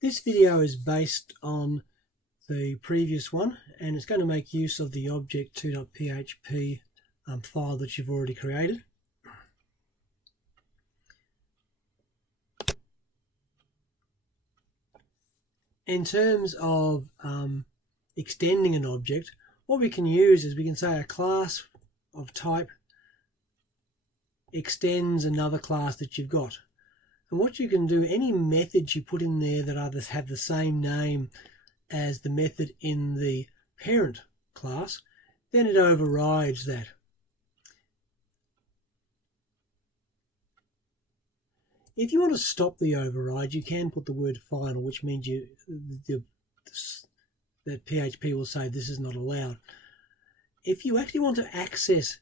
This video is based on the previous one, and it's going to make use of the Object3.php file that you've already created. In terms of extending an object, what we can use is we can say a class of type extends another class that you've got. And what you can do, any method you put in there that others have the same name as the method in the parent class, then it overrides that. If you want to stop the override, you can put the word final, which means that PHP will say this is not allowed. If you actually want to access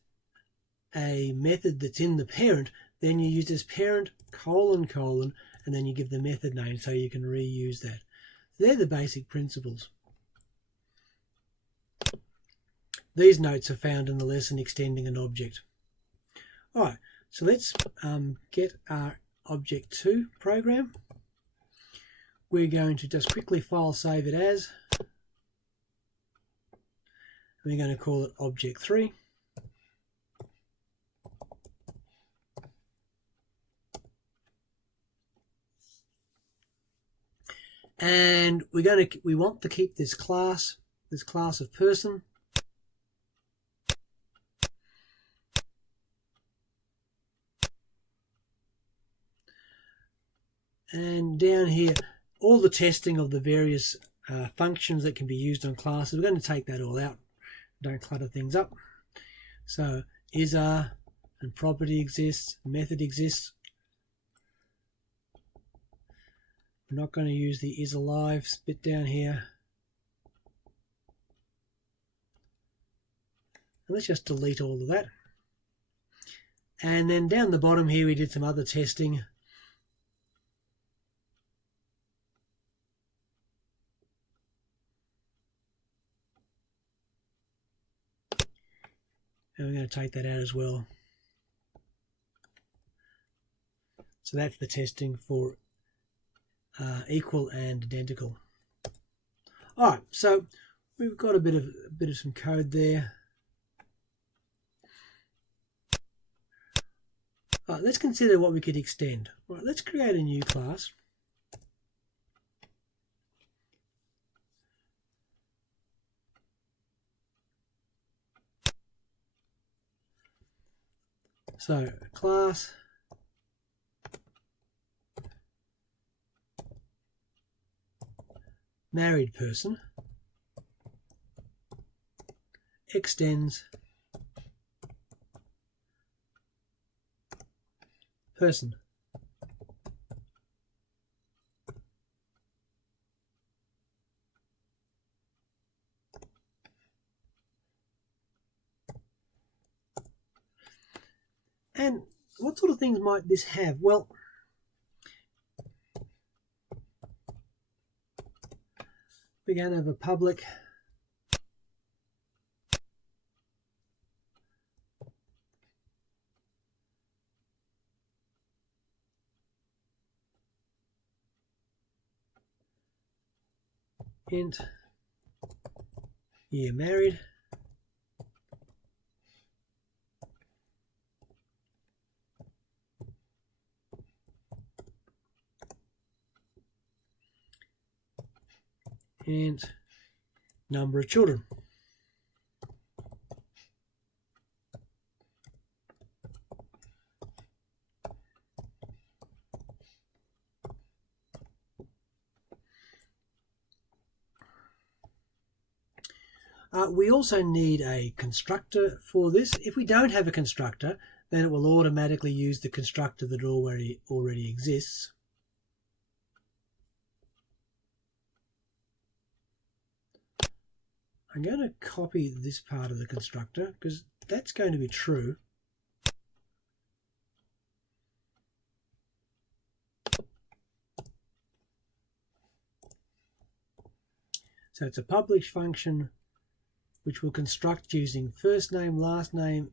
a method that's in the parent, then you use this parent : and then you give the method name so you can reuse that. They're the basic principles. These notes are found in the lesson Extending an Object. Alright, so let's get our Object2 program. We're going to just quickly file save it as. We're going to call it Object3. And we want to keep this class of person. And down here, all the testing of the various functions that can be used on classes, we're going to take that all out. Don't clutter things up. So is_, and property exists, method exists. We're not going to use the isAlive bit down here. And let's just delete all of that. And then down the bottom here we did some other testing. And we're going to take that out as well. So that's the testing for equal and identical. All right, so we've got a bit of some code there. All right, let's consider what we could extend. All right, let's create a new class. So class married person extends person. And what sort of things might this have? Well, we're going to have a public int year married. And number of children. We also need a constructor for this. If we don't have a constructor, then it will automatically use the constructor that already exists. I'm going to copy this part of the constructor because that's going to be true. So it's a publish function which will construct using first name, last name,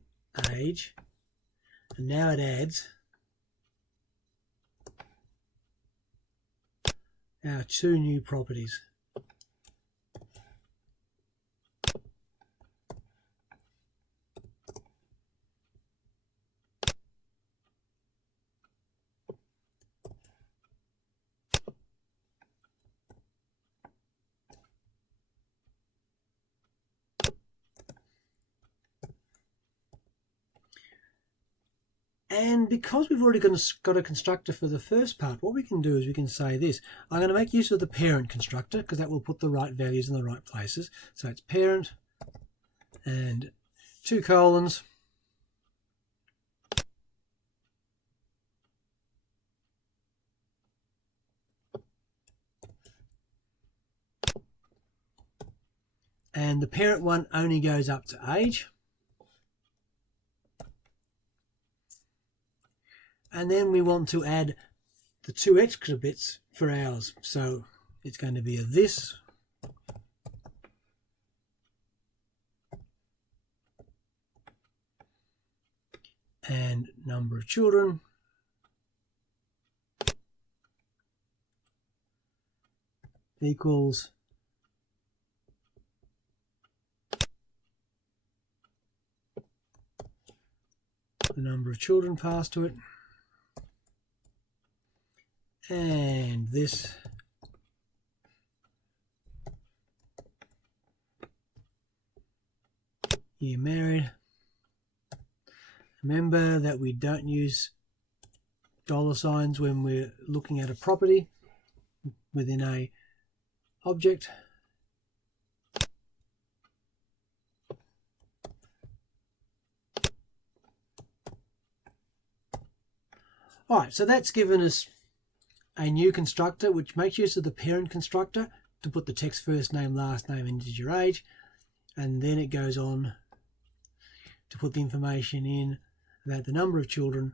age, and now it adds our two new properties. And because we've already got a constructor for the first part, what we can do is we can say this. I'm going to make use of the parent constructor because that will put the right values in the right places. So it's parent and 2 colons. And the parent one only goes up to age. And then we want to add the 2 extra bits for ours. So it's going to be a this and number of children equals the number of children passed to it, and this year married. Remember that we don't use $signs when we're looking at a property within a object. All right, so that's given us a new constructor which makes use of the parent constructor to put the text first name, last name, and integer age, and then it goes on to put the information in about the number of children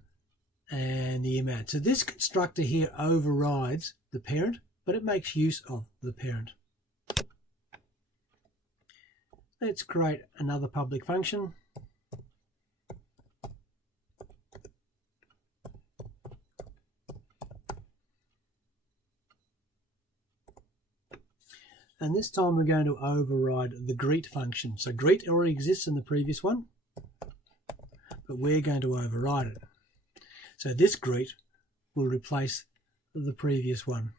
and the amount. So this constructor here overrides the parent, but it makes use of the parent. Let's create another public function. And this time we're going to override the greet function. So greet already exists in the previous one, but we're going to override it. So this greet will replace the previous one.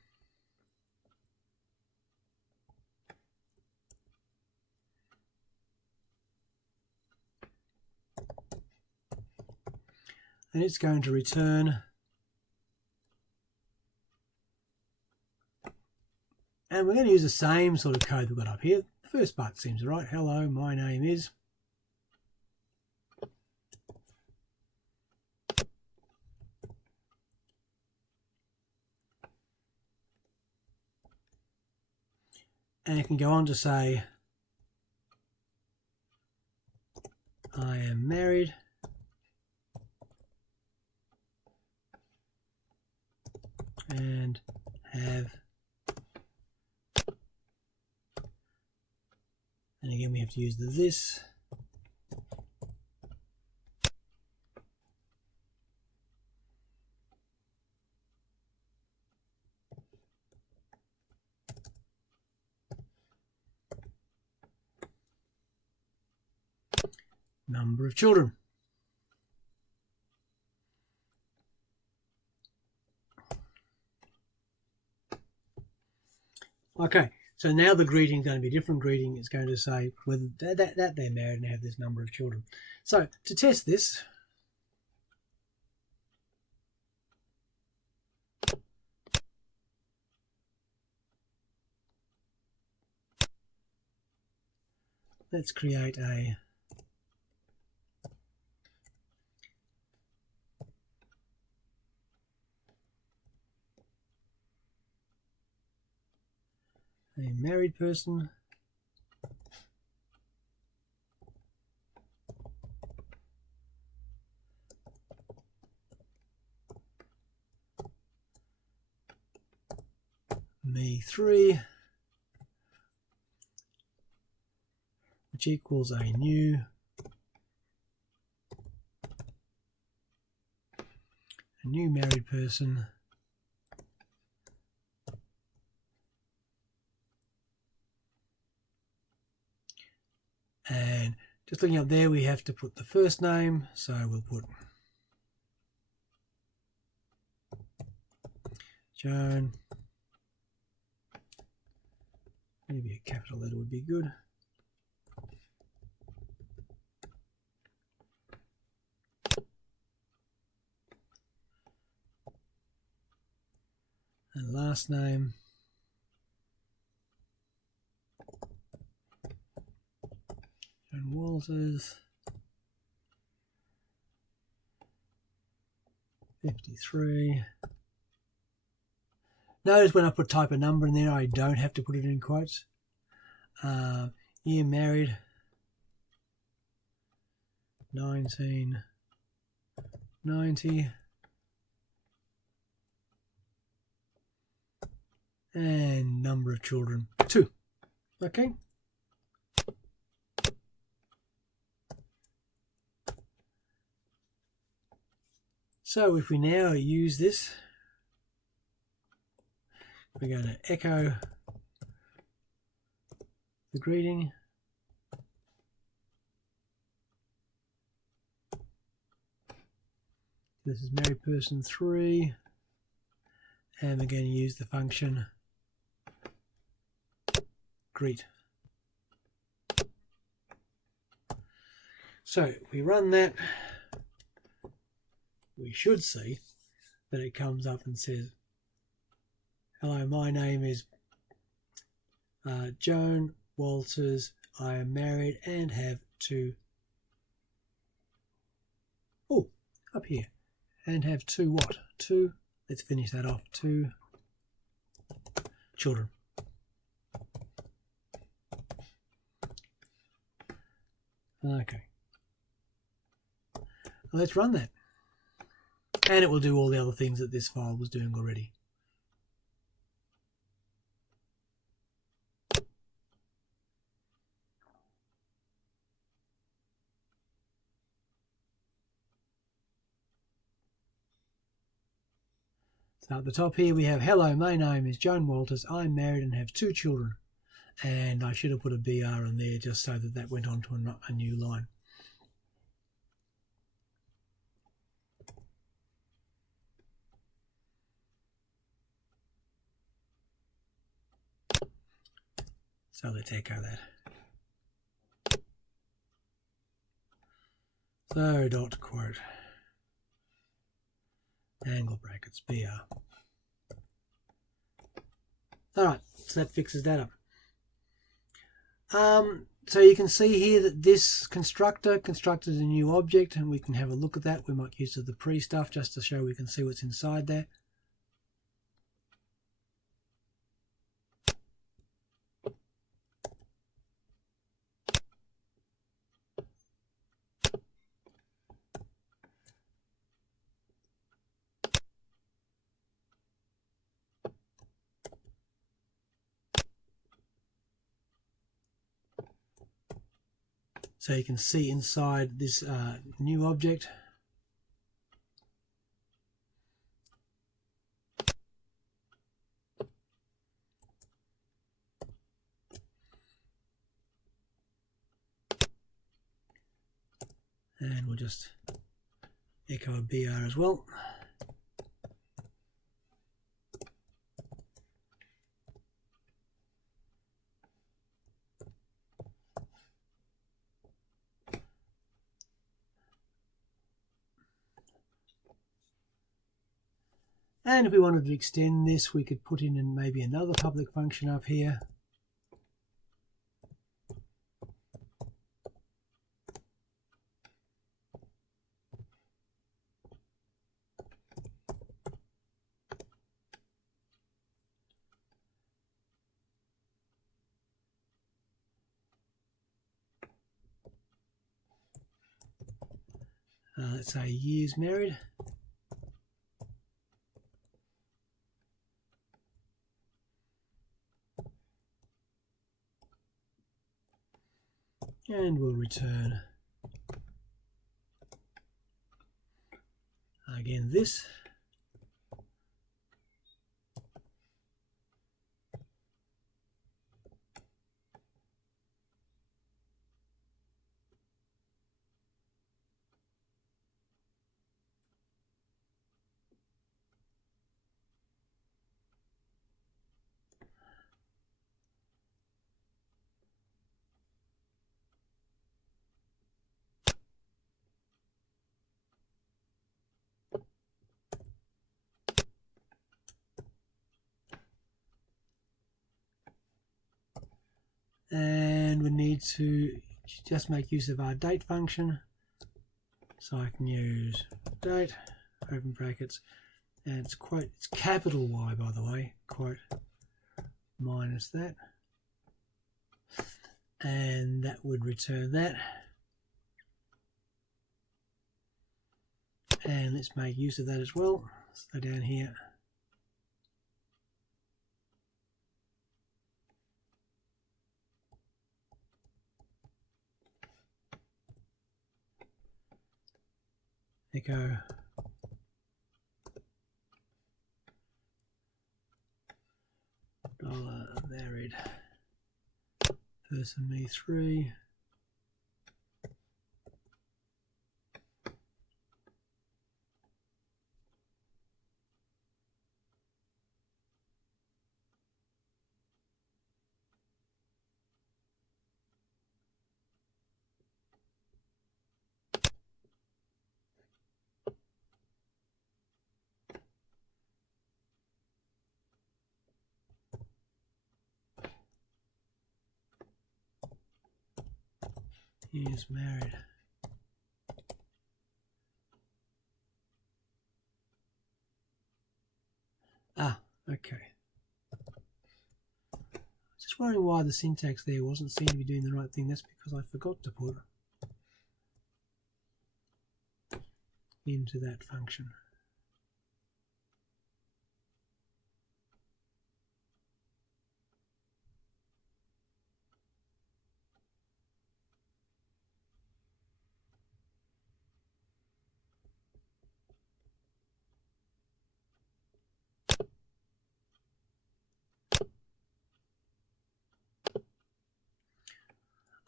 And it's going to return, and we're going to use the same sort of code we've got up here. The first part seems right. Hello, my name is. And it can go on to say, I am married. And have, and again we have to use the this, number of children. Okay, so now the greeting is going to be a different greeting. It's going to say whether that they're married and have this number of children. So to test this, let's create a married person. Me 3, which equals a new married person And just looking up there, we have to put the first name, so we'll put Joan. Maybe a capital letter would be good. And last name. Joan Walters. 53. Notice when I type a number in there, I don't have to put it in quotes. Year married, 1990. And number of children, 2. Okay. So if we now use this, we're going to echo the greeting. This is married person 3, and we're going to use the function greet. So if we run that, we should see that it comes up and says, hello, my name is Joan Walters. I am married and have 2. Oh, up here. And have 2 what? 2. Let's finish that off. 2 children. Okay. Let's run that. And it will do all the other things that this file was doing already. So at the top here we have, hello, my name is Joan Walters. I'm married and have 2 children. And I should have put a BR in there just so that went on to a new line. So let's echo that. So dot quote, angle brackets, BR. Alright, so that fixes that up. So you can see here that this constructor constructed a new object, and we can have a look at that. We might use the pre stuff just to show we can see what's inside there. So you can see inside this new object. And we'll just echo a BR as well. And if we wanted to extend this, we could put in maybe another public function up here. Let's say years married. And we'll return again this. and we need to just make use of our date function. So I can use date, open brackets, and it's capital Y, by the way, quote minus that, and that would return that. And let's make use of that as well. So down here, echo $married person me3 is married. Okay. Just wondering why the syntax there wasn't seen to be doing the right thing. That's because I forgot to put into that function.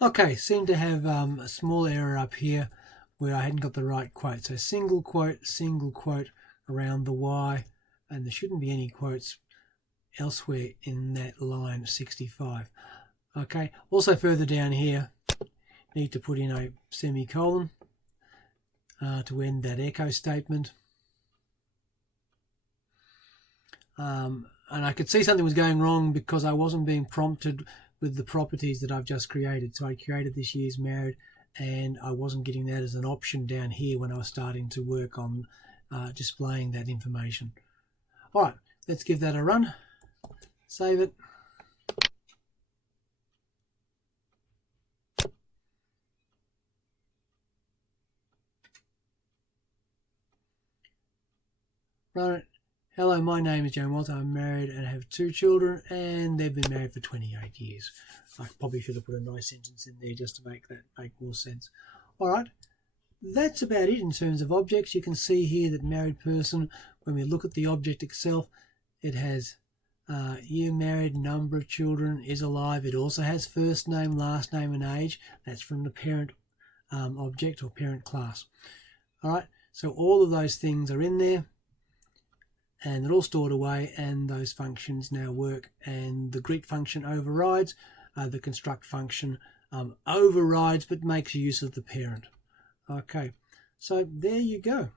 Okay, seem to have a small error up here where I hadn't got the right quote. So single quote around the Y, and there shouldn't be any quotes elsewhere in that line 65. Okay, also further down here, need to put in a semicolon to end that echo statement. And I could see something was going wrong because I wasn't being prompted with the properties that I've just created. So I created this year's married, and I wasn't getting that as an option down here when I was starting to work on displaying that information. All right, let's give that a run. Save it. Run it. Hello, my name is Joan Walter. I'm married and have 2 children, and they've been married for 28 years. I probably should have put a nice sentence in there just to make that make more sense. All right, that's about it in terms of objects. You can see here that married person, when we look at the object itself, it has year married, number of children, is alive. It also has first name, last name, and age. That's from the parent object or parent class. All right, so all of those things are in there, and they're all stored away, and those functions now work, and the greet function overrides, the construct function overrides but makes use of the parent. Okay, so there you go.